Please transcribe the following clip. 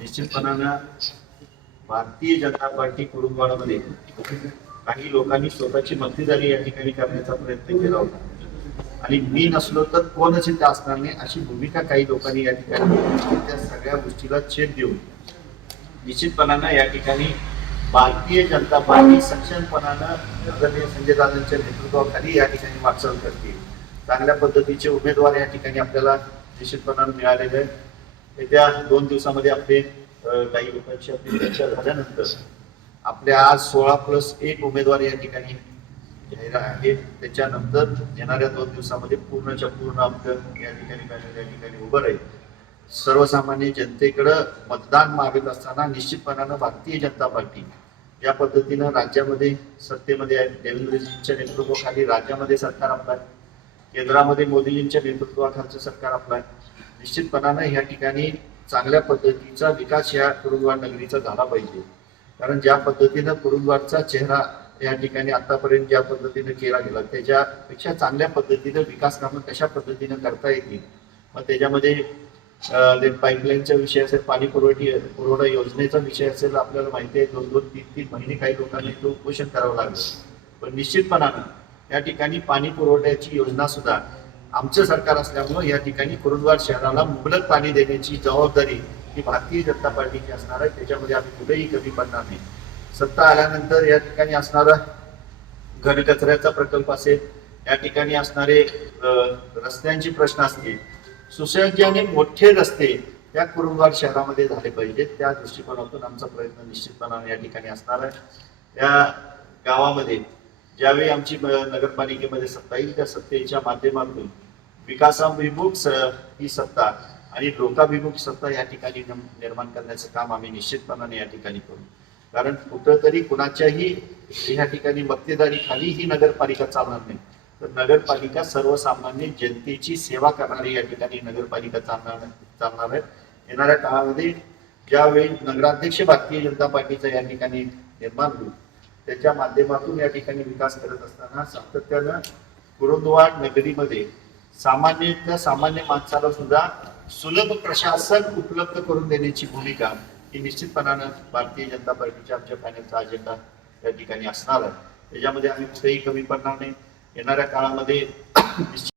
निश्चितपणानं Bharatiya Janata party कुरुंदवाडामध्ये काही लोकांनी स्वतःची मक्तेदारी या ठिकाणी करण्याचा प्रयत्न केला होता. आणि मी नसलो तर कोणच इथे असणार नाही अशी भूमिका काही लोकांनी या ठिकाणी त्या सगळ्या गोष्टीला छेद देऊन. निश्चितपणानं या ठिकाणी भारतीय जनता पार्टी सक्षमपणानं आदरणीय संजय दादांच्या नेतृत्वाखाली या ठिकाणी वाटचाल करते. चांगल्या पद्धतीचे उमेदवार या ठिकाणी आपल्याला निश्चितपणानं मिळालेले आहेत. येत्या दोन दिवसामध्ये आपले काही लोकांची आपली चर्चा झाल्यानंतर आपल्या आज सोळा प्लस एक उमेदवार या ठिकाणी जाहीर आहे त्याच्यानंतर येणाऱ्या दोन दिवसामध्ये पूर्णच्या पूर्ण आपलं या ठिकाणी पॅनल या ठिकाणी उभं राहील. सर्वसामान्य जनतेकडं मतदान मागत असताना निश्चितपणानं भारतीय जनता पार्टी या पद्धतीनं राज्यामध्ये सत्तेमध्ये आहे देवेंद्रजींच्या नेतृत्वाखाली राज्यामध्ये सरकार आपलं आहे केंद्रामध्ये मोदीजींच्या नेतृत्वाखालचं सरकार आपलं आहे निश्चितपणानं या ठिकाणी चांगल्या पद्धतीचा विकास या कुरुंदवाड नगरीचा झाला पाहिजे. कारण ज्या पद्धतीनं कुरुंदवाडचा चेहरा या ठिकाणी आतापर्यंत ज्या पद्धतीनं केला गेला त्याच्यापेक्षा चांगल्या पद्धतीनं विकास कामं कशा पद्धतीनं करता येतील? मग त्याच्यामध्ये पाईपलाईनच्या विषय असेल पाणी पुरवठी पुरवठा योजनेचा विषय असेल आपल्याला माहिती आहे दोन दोन तीन तीन महिने काही लोकांना तो उपोषण करावं लागलं. पण निश्चितपणानं या ठिकाणी पाणी पुरवठ्याची योजना सुद्धा आमचं सरकार असल्यामुळं या ठिकाणी कुरुंदवाड शहराला मुबलक पाणी देण्याची जबाबदारी ही भारतीय जनता पार्टीची असणार आहे. त्याच्यामध्ये आम्ही कुठेही कमी पडणार नाही. सत्ता आल्यानंतर या ठिकाणी असणारा घनकचऱ्याचा प्रकल्प असेल या ठिकाणी असणारे रस्त्यांचे प्रश्न असतील सुसज्ज मोठे रस्ते या कुरुंगार शहरामध्ये झाले पाहिजेत त्या दृष्टिकोनातून आमचा प्रयत्न निश्चितपणाने या ठिकाणी असणार आहे. या गावामध्ये ज्यावेळी आमची नगरपालिकेमध्ये सत्ता येईल त्या सत्तेच्या माध्यमातून विकासाभिमुख स- ही सत्ता आणि लोकाभिमुख सत्ता या ठिकाणी नम- निर्माण करण्याचं काम आम्ही निश्चितपणाने या ठिकाणी करू. कारण कुठंतरी कुणाच्याही या ठिकाणी मक्तेदारी खाली ही नगरपालिका चालणार नाही. तर नगरपालिका सर्वसामान्य जनतेची सेवा करणारी या ठिकाणी नगरपालिका चालणार चालणार आहे. येणाऱ्या काळामध्ये ज्यावेळी नगराध्यक्ष भारतीय जनता पार्टीचा या ठिकाणी निर्माण होईल त्याच्या माध्यमातून या ठिकाणी विकास करत असताना सातत्यानं कुरुंदवाड नगरीमध्ये सामान्यतः सामान्य माणसाला सुद्धा सुलभ प्रशासन उपलब्ध करून देण्याची भूमिका ही निश्चितपणानं भारतीय जनता पार्टीच्या आमच्या पॅनलचा अजेंडा या ठिकाणी असणार आहे. त्याच्यामध्ये आम्ही कुठेही कमी पडणार नाही. येणाऱ्या काळामध्ये